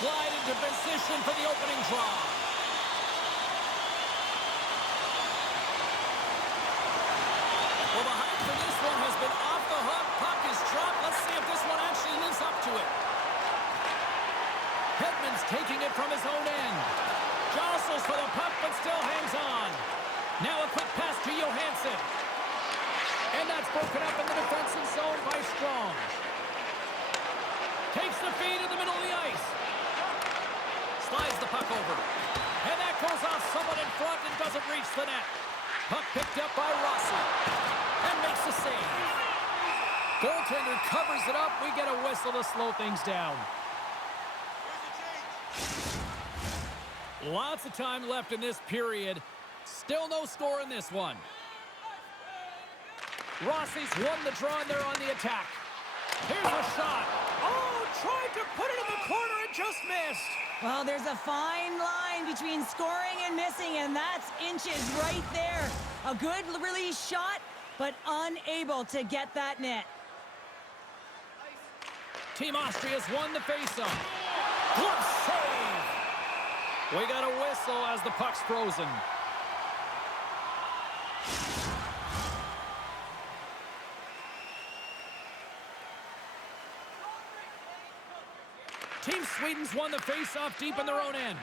glide into position for the opening draw. Well, the hype for this one has been off the hook. Puck is dropped. Let's see if this one actually lives up to it. Hedman's taking it from his own end. Jostles for the puck, but still hangs on. Now a quick pass to Johansson. And that's broken up in the defensive zone by Strong. Takes the feed in the middle of the ice. Slides the puck over. And that goes off someone in front and doesn't reach the net. Puck picked up by Rossi. And makes the save. Goaltender covers it up. We get a whistle to slow things down. Lots of time left in this period. Still no score in this one. Rossi's won the draw and they're on the attack. Here's a shot. Oh, tried to put it in the corner and just missed. Well, there's a fine line between scoring and missing, and that's inches right there. A good release shot, but unable to get that net. Team Austria's won the faceoff. Glove save. We got a whistle as the puck's frozen. Team Sweden's won the faceoff deep in their own end.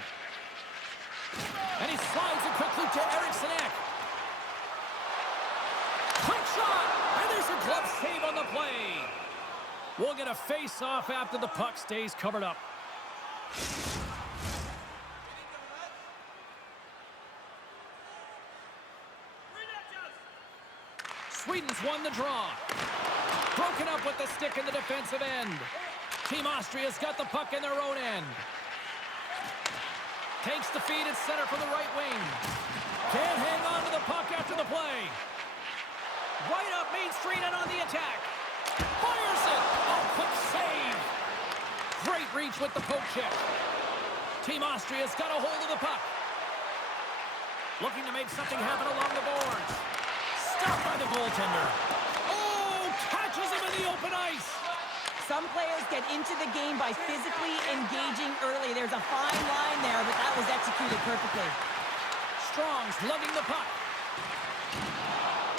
And he slides it quickly to Eriksson Ek. Quick shot! And there's a glove save on the play. We'll get a face-off after the puck stays covered up. Sweden's won the draw. Broken up with the stick in the defensive end. Team Austria's got the puck in their own end. Takes the feed at center from the right wing. Can't hang on to the puck after the play. Right up Main Street and on the attack. Fires it! Oh, quick save! Great reach with the poke check. Team Austria's got a hold of the puck. Looking to make something happen along the boards. Stopped by the goaltender. Oh, catches him in the open ice. Some players get into the game by physically engaging early. There's a fine line there, but that was executed perfectly. Strong's lugging the puck.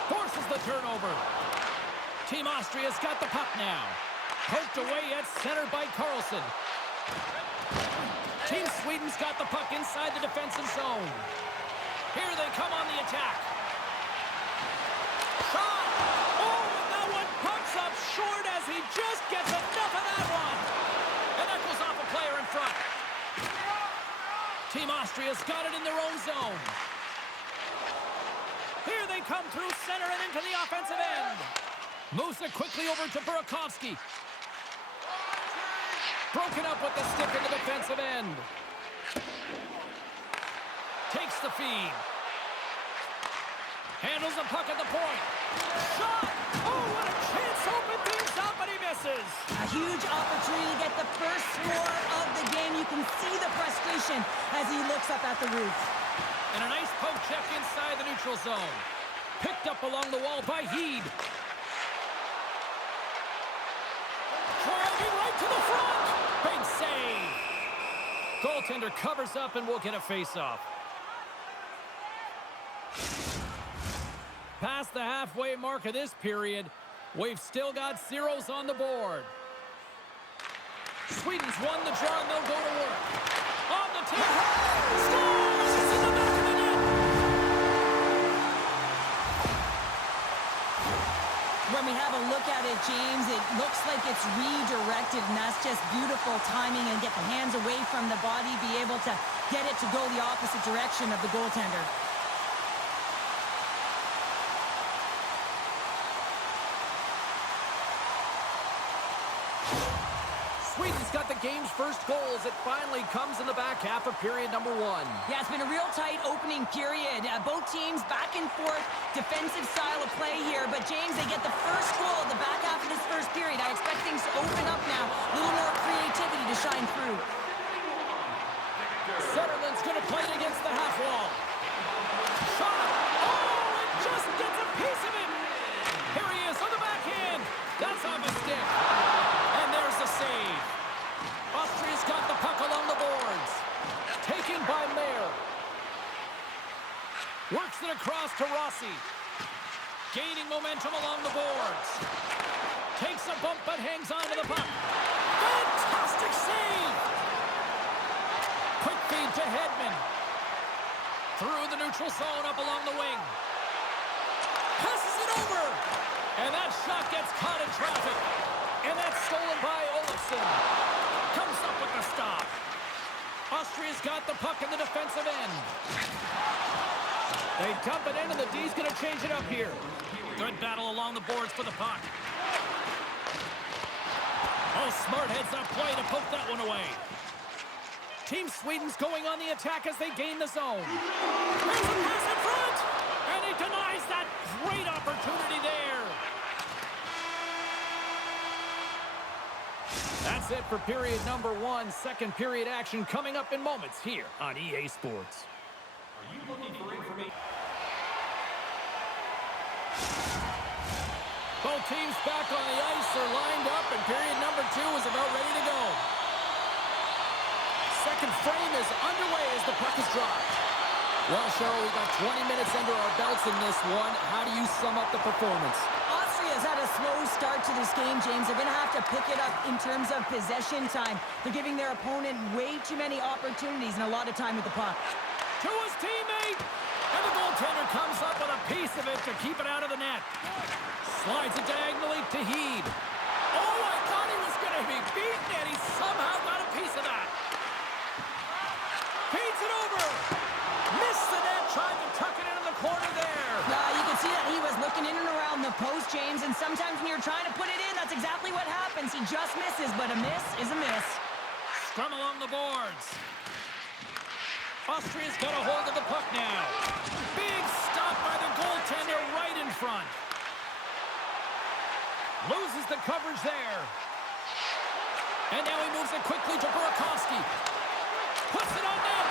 Forces the turnover. Team Austria's got the puck now. Poked away at center by Carlson. Team Sweden's got the puck inside the defensive zone. Here they come on the attack. Shot! Oh, and that one pops up short as he just gets enough of that one. And that goes off a player in front. Team Austria's got it in their own zone. Here they come through center and into the offensive end. Moves it quickly over to Burakovsky. Broken up with the stick in the defensive end. Takes the feed. Handles the puck at the point. Shot! Oh, what a chance! Open things up, but he misses. A huge opportunity to get the first score of the game. You can see the frustration as he looks up at the roof. And a nice poke check inside the neutral zone. Picked up along the wall by Heed. Driving right to the front. Big save. Goaltender covers up and we'll get a face-off. Past the halfway mark of this period, we've still got zeros on the board. Sweden's won the draw and they'll go to work. On the tee. Scores! It's in the back of the net. When we have a look at it, James, it looks like it's redirected, and that's just beautiful timing, and get the hands away from the body, be able to get it to go the opposite direction of the goaltender. Sweden's got the game's first goals. It finally comes in the back half of period number one. Yeah, it's been a real tight opening period. Both teams back and forth, defensive style of play here. But, James, they get the first goal of the back half of this first period. I expect things to open up now. A little more creativity to shine through. Sutherland's going to play it against the half wall. Shot! Oh, it just gets a piece of it! Here he is on the backhand. That's off a stick. And there's the save. Austria's got the puck along the to Rossi. Gaining momentum along the boards. Takes a bump but hangs on to the puck. Fantastic save! Quick feed to Hedman. Through the neutral zone up along the wing. Passes it over! And that shot gets caught in traffic. And that's stolen by Olofsson. Comes up with the stop. Austria's got the puck in the defensive end. They dump it in, and the D's going to change it up here. Good battle along the boards for the puck. Oh, smart heads-up play to poke that one away. Team Sweden's going on the attack as they gain the zone. There's a pass in front! And he denies that great opportunity there. That's it for period number 1. Second period action coming up in moments here on EA Sports. Are you looking for information? Both teams back on the ice are lined up, and period number 2 is about ready to go. Second frame is underway as the puck is dropped. Well, Cheryl, we've got 20 minutes under our belts in this one. How do you sum up the performance? Austria's had a slow start to this game, James. They're going to have to pick it up in terms of possession time. They're giving their opponent way too many opportunities and a lot of time with the puck. To his teammate! And the goaltender comes up with a piece of it to keep it out of the net. Slides it diagonally to Heed. Oh, I thought he was going to be beaten, and he somehow got a piece of that. Feeds it over. Missed the net, trying to tuck it into the corner there. You can see that he was looking in and around the post, James, and sometimes when you're trying to put it in, that's exactly what happens. He just misses, but a miss is a miss. Scrum along the boards. Austria's got a hold of the puck now. Big stop by the goaltender right in front. Loses the coverage there. And now he moves it quickly to Burakovsky. Puts it on net.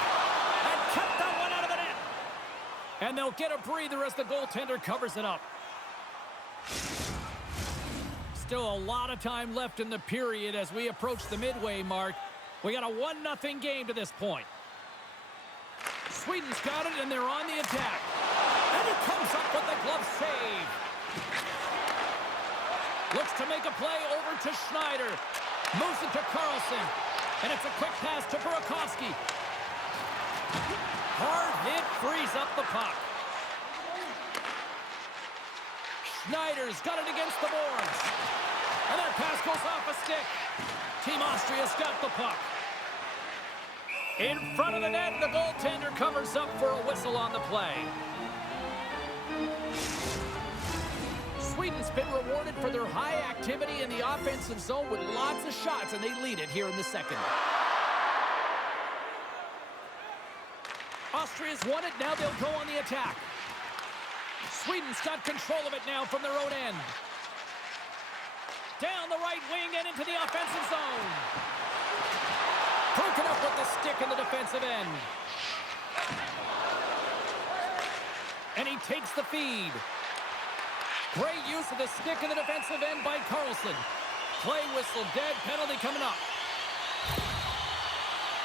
And kept that one out of the net. And they'll get a breather as the goaltender covers it up. Still a lot of time left in the period as we approach the midway mark. We got a 1-0 game to this point. Sweden's got it, and they're on the attack. And he comes up with the glove save. Looks to make a play over to Schneider. Moves it to Carlson. And it's a quick pass to Burakovsky. Hard hit frees up the puck. Schneider's got it against the boards. And that pass goes off a stick. Team Austria's got the puck. In front of the net, the goaltender covers up for a whistle on the play. Sweden's been rewarded for their high activity in the offensive zone with lots of shots, and they lead it here in the second. Austria's won it, now they'll go on the attack. Sweden's got control of it now from their own end. Down the right wing and into the offensive zone. Broken up with the stick in the defensive end. And he takes the feed. Great use of the stick in the defensive end by Carlson. Play whistle dead, penalty coming up.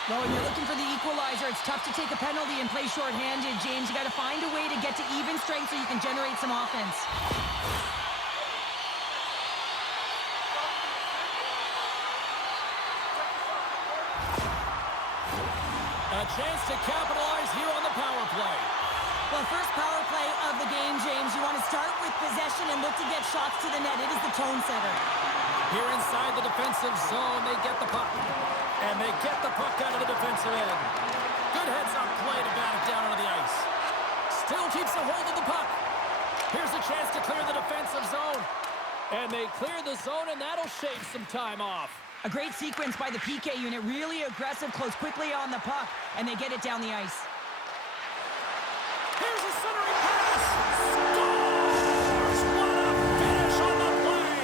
Well, when you're looking for the equalizer, it's tough to take a penalty and play shorthanded, James. You got to find a way to get to even strength so you can generate some offense. A chance to capitalize here on the power play. Well, first power play of the game, James. You want to start with possession and look to get shots to the net. It is the tone setter. Here inside the defensive zone, they get the puck. And they get the puck out of the defensive end. Good heads-up play to bat it down onto the ice. Still keeps a hold of the puck. Here's a chance to clear the defensive zone. And they clear the zone, and that'll shave some time off. A great sequence by the PK unit. Really aggressive, close quickly on the puck, and they get it down the ice. Here's a centering pass. Scores! What a finish on the play!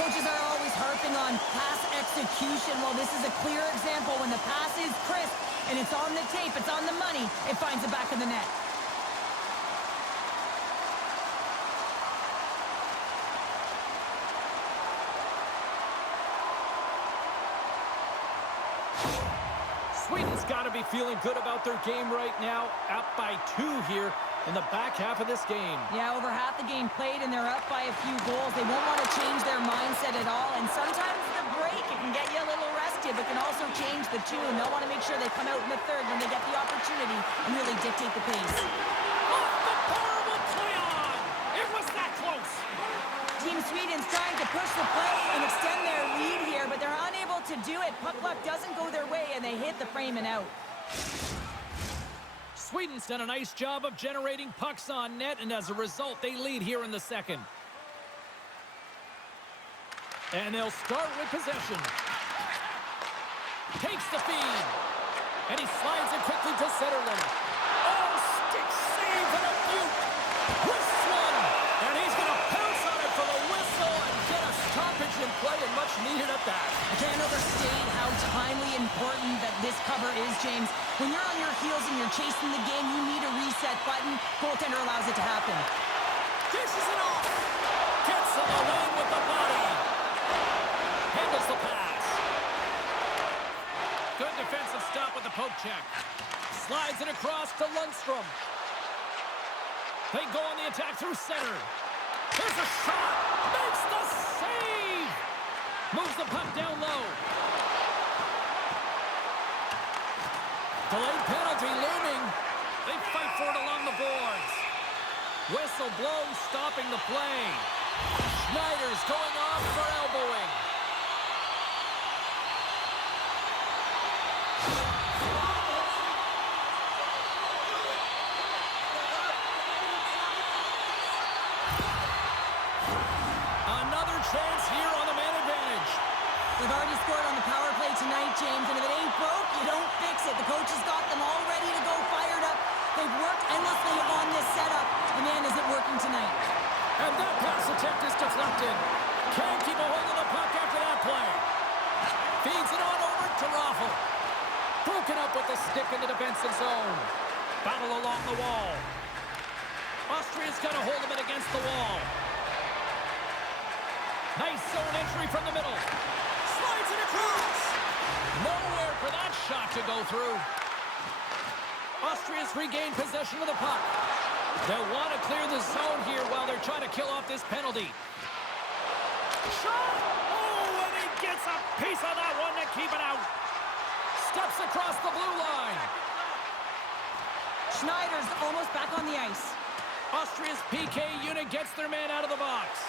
Coaches are always harping on pass execution. Well, this is a clear example. When the pass is crisp and it's on the tape, it's on the money, it finds the back of the net. Sweden's got to be feeling good about their game right now. Up by 2 here in the back half of this game. Yeah, over half the game played, and they're up by a few goals. They won't want to change their mindset at all. And sometimes the break, it can get you a little rested, but can also change the tune. They'll want to make sure they come out in the third when they get the opportunity and really dictate the pace. Off the bar will play on! It was that close! Team Sweden's trying to push the play and extend their lead here, but they're unable to do it. Puck luck doesn't go their way, and they hit the frame and out. Sweden's done a nice job of generating pucks on net, and as a result, they lead here in the second. And they'll start with possession. Takes the feed. And he slides it quickly to Zetterlund. Oh, stick save and a beaut. Wrists one. And he's going to pounce on it for the whistle and get a stoppage in play, and much needed at that. I can't overstate how timely important that this cover is, James. When you're on your heels and you're chasing the game, you need a reset button. Goaltender allows it to happen. Dishes it off. Gets in the lane with the body. Handles the pass. Good defensive stop with the poke check. Slides it across to Lundstrom. They go on the attack through center. Here's a shot. Makes the save. Moves the puck down low. Delayed penalty looming. They fight for it along the boards. Whistle blows, stopping the play. Schneider's going off for elbowing. Another chance here on the man advantage. They've already scored on the power play tonight, James, and if it ain't broke, you don't fix it. The coach has got them all ready to go, fired up. They've worked endlessly on this setup. And man, is it working tonight. And that pass attempt is deflected. Can't keep a hold of the puck after that play. Feeds it on over to Raffl. Broken up with the stick in the defensive zone. Battle along the wall. Austria's got a hold of it against the wall. Nice zone entry from the middle. Slides it across. Nowhere for that shot to go through. Austria's regained possession of the puck. They'll want to clear the zone here while they're trying to kill off this penalty. Shot! Oh, and he gets a piece of that one to keep it out. Steps across the blue line. Schneider's almost back on the ice. Austria's PK unit gets their man out of the box.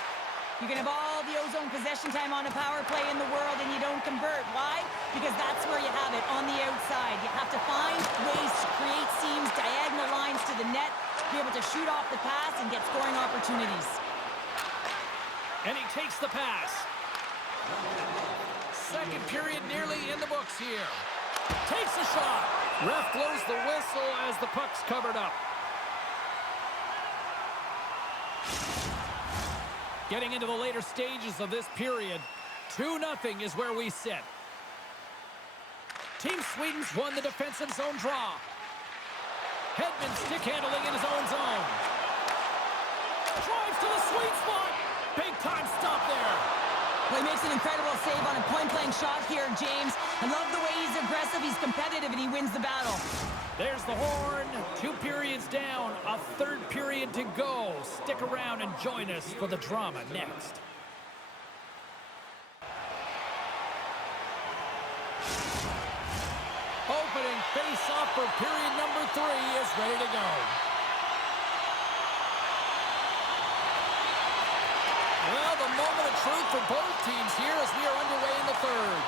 You can have all the ozone possession time on a power play in the world and you don't convert. Why? Because that's where you have it, on the outside. You have to find ways to create seams, diagonal lines to the net, be able to shoot off the pass and get scoring opportunities. And he takes the pass. Second period nearly in the books here. Takes a shot. Ref blows the whistle as the puck's covered up. Getting into the later stages of this period, 2-0 is where we sit. Team Sweden's won the defensive zone draw. Hedman stick handling in his own zone. Drives to the sweet spot. Big time stop there. Well, he makes an incredible save on a point-blank shot here, James. I love the way he's aggressive, he's competitive, and he wins the battle. There's the horn. 2 periods down. A third period to go. Stick around and join us for the drama next. Opening face-off for period number 3 is ready to go. Well, the moment of truth for both teams here as we are underway in the third.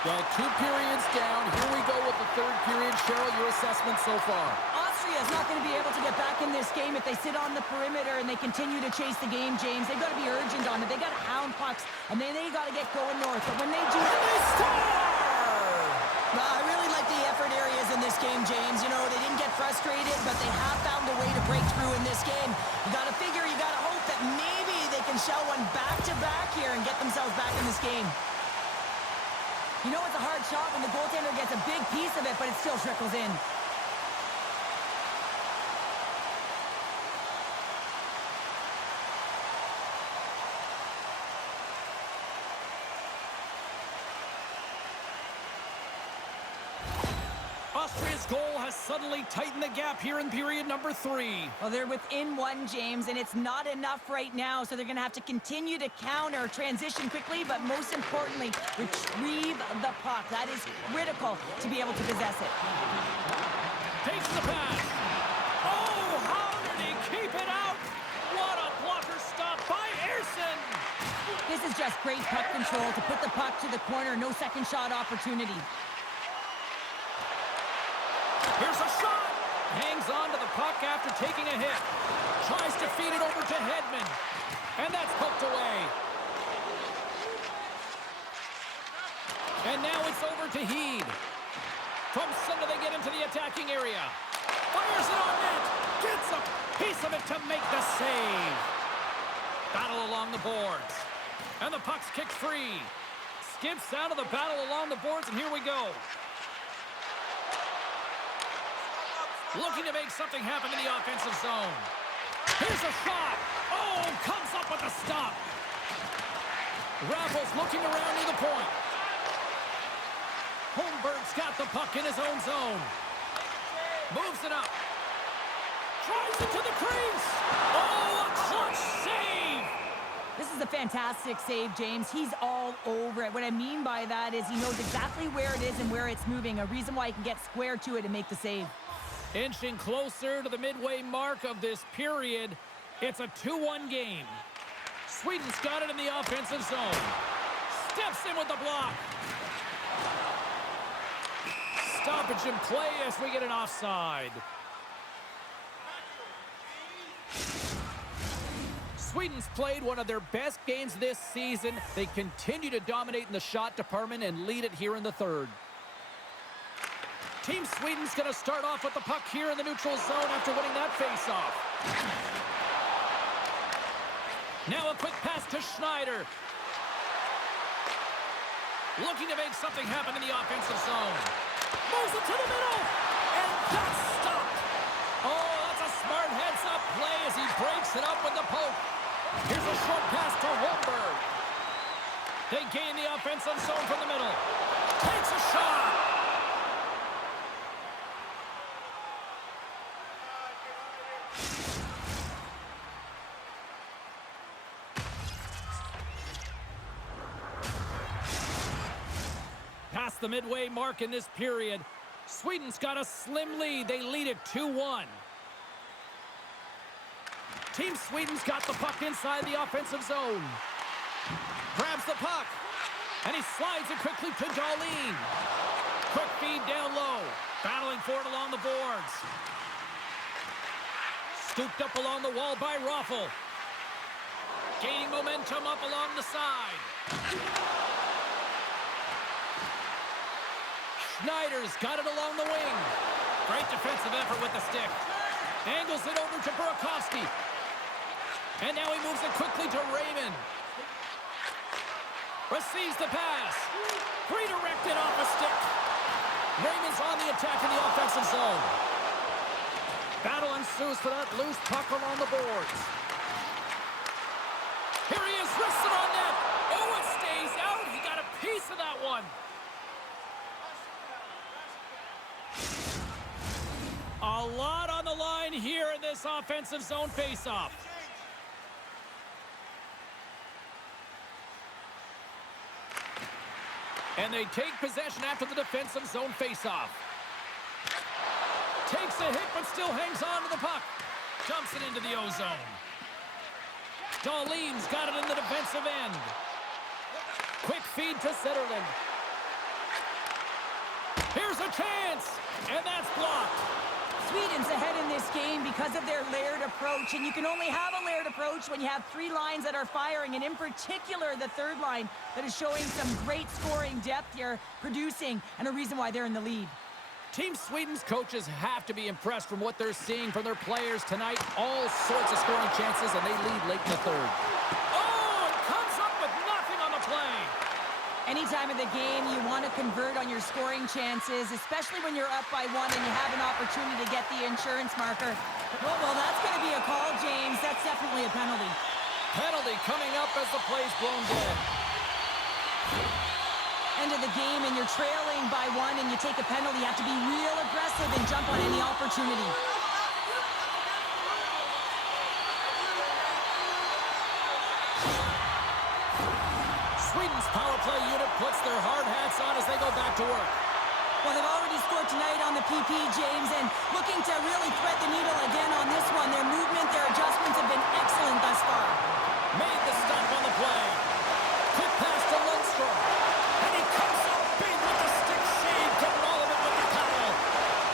Well, 2 periods down. Here we go with the third period. Cheryl, your assessment so far? Austria's not going to be able to get back in this game if they sit on the perimeter and they continue to chase the game, James. They've got to be urgent on it. They got to hound pucks, and then they got to get going north. But when they do, they score! Well, I really like the effort areas in this game, James. You know, they didn't get frustrated, but they have found a way to break through in this game. You got to figure, you got to hope that maybe they can shell one back-to-back here and get themselves back in this game. You know it's a hard shot when the goaltender gets a big piece of it, but it still trickles in. goal has suddenly tightened the gap here in period number 3. Well, they're within one, James, and it's not enough right now, so they're going to have to continue to counter, transition quickly, but most importantly, retrieve the puck. That is critical to be able to possess it. Takes the pass. Oh, how did he keep it out? What a blocker stop by Ersson. This is just great puck control to put the puck to the corner. No second shot opportunity. Here's a shot. Hangs on to the puck after taking a hit. Tries to feed it over to Hedman. And that's poked away. And now it's over to Heed. From center they get into the attacking area. Fires it on net. Gets a piece of it to make the save. Battle along the boards. And the puck's kicked free. Skips out of the battle along the boards, and here we go. Looking to make something happen in the offensive zone. Here's a shot. Oh, comes up with a stop. Raffles looking around near the point. Holmberg's got the puck in his own zone. Moves it up. Drives it to the crease. Oh, a clutch save. This is a fantastic save, James. He's all over it. What I mean by that is he knows exactly where it is and where it's moving. A reason why he can get square to it and make the save. Inching closer to the midway mark of this period. It's a 2-1 game. Sweden's got it in the offensive zone. Steps in with the block. Stoppage in play as we get an offside. Sweden's played one of their best games this season. They continue to dominate in the shot department and lead it here in the third. Team Sweden's going to start off with the puck here in the neutral zone after winning that faceoff. Now a quick pass to Schneider. Looking to make something happen in the offensive zone. Moves it to the middle. And that's stopped. Oh, that's a smart heads-up play as he breaks it up with the poke. Here's a short pass to Holmberg. They gain the offensive zone from the middle. Takes a shot. Past the midway mark in this period. Sweden's got a slim lead. They lead it 2-1. Team Sweden's got the puck inside the offensive zone. Grabs the puck. And he slides it quickly to Dahlin. Quick feed down low. Battling for it along the boards. Scooped up along the wall by Raffel. Gaining momentum up along the side. Schneider's got it along the wing. Great defensive effort with the stick. Angles it over to Burakovsky. And now he moves it quickly to Raymond. Receives the pass. Redirected off a stick. Raymond's on the attack in the offensive zone. Battle ensues for that loose puck along the boards. Here he is, wristed on net. Oh, it stays out. He got a piece of that one. A lot on the line here in this offensive zone faceoff. And they take possession after the defensive zone faceoff. Takes a hit, but still hangs on to the puck. Dumps it into the O-zone. Dahlin's got it in the defensive end. Quick feed to Zetterlund. Here's a chance, and that's blocked. Sweden's ahead in this game because of their layered approach, and you can only have a layered approach when you have three lines that are firing, and in particular the third line that is showing some great scoring depth here, producing, and a reason why they're in the lead. Team Sweden's coaches have to be impressed from what they're seeing from their players tonight. All sorts of scoring chances, and they lead late in the third. Oh, it comes up with nothing on the play. Any time of the game, you want to convert on your scoring chances, especially when you're up by one and you have an opportunity to get the insurance marker. Well, that's going to be a call, James. That's definitely a penalty. Penalty coming up as the play's blown dead. And into the game and you're trailing by one and you take a penalty, you have to be real aggressive and jump on any opportunity. Sweden's power play unit puts their hard hats on as they go back to work. Well, they've already scored tonight on the PP, James, and looking to really thread the needle again on this one. Their movement, their adjustments have been excellent thus far. Made the stop on the play. Quick pass to Lundstrom. And he comes up big with the stick save to roll him with the paddle.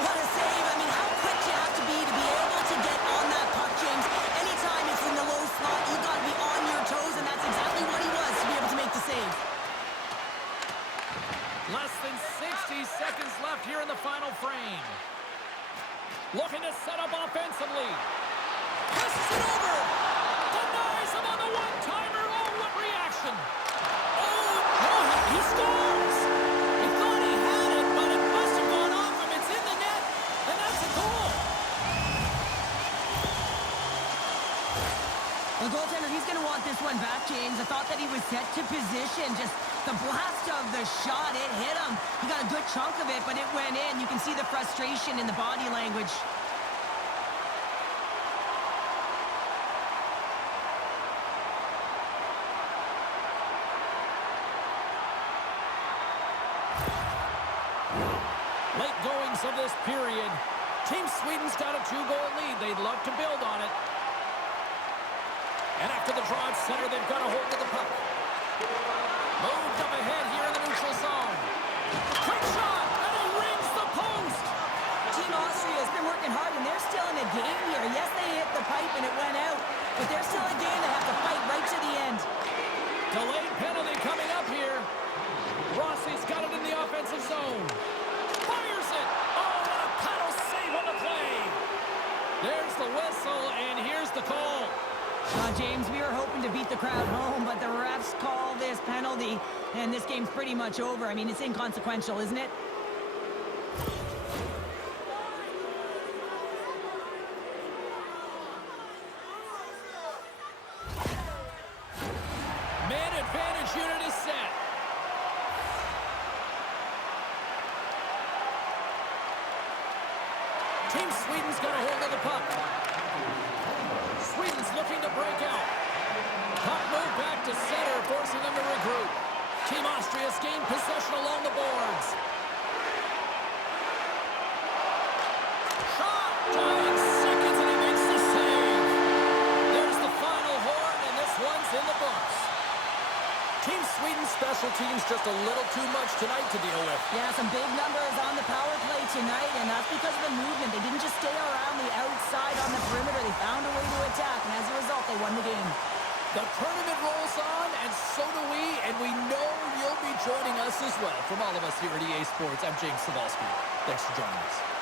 What a save. I mean, how quick you have to be able to get on that puck, James. Anytime it's in the low slot, you got to be on your toes, and that's exactly what he was to be able to make the save. Less than 60 seconds left here in the final frame. Looking to set up offensively. Passes it over. Denies him on the one-timer. Oh, what reaction. Oh, he scores. He thought he had it, but it must have gone off him. It's in the net, and that's a goal. The goaltender, he's going to want this one back, James. I thought that he was set to position. Just the blast of the shot, it hit him. He got a good chunk of it, but it went in. You can see the frustration in the body language. Late goings of this period. Team Sweden's got a 2-goal lead. They'd love to build on it. And after the draw at center, they've got a hold of the puck. Moved up ahead here in the neutral zone. Quick shot, and it rings the post. Team Austria has been working hard, and they're still in a game here. Yes, they hit the pipe and it went out, but they're still a game they have to fight right to the end. Delayed penalty coming up here. Rossi's got it in the offensive zone. Fires it. Oh, what a paddle save on the play. There's the whistle, and here's the call. James, we were hoping to beat the crowd home, but the refs call this penalty, and this game's pretty much over. I mean, it's inconsequential, isn't it? Man advantage unit is set. Team Sweden's got a hold of the puck. Sweden's looking to break out. Puck moved back to center, forcing them to regroup. Team Austria's gained possession along the boards. Shot! Dying seconds, and he makes the save. There's the final horn, and this one's in the books. Team Sweden's special teams just a little too much tonight to deal with. Yeah, some big numbers on the power play tonight, and that's because of the movement. They didn't just stay around the outside on the perimeter. They found a way to attack, and as a result, they won the game. The tournament rolls on, and so do we, and we know you'll be joining us as well. From all of us here at EA Sports, I'm James Cebulski. Thanks for joining us.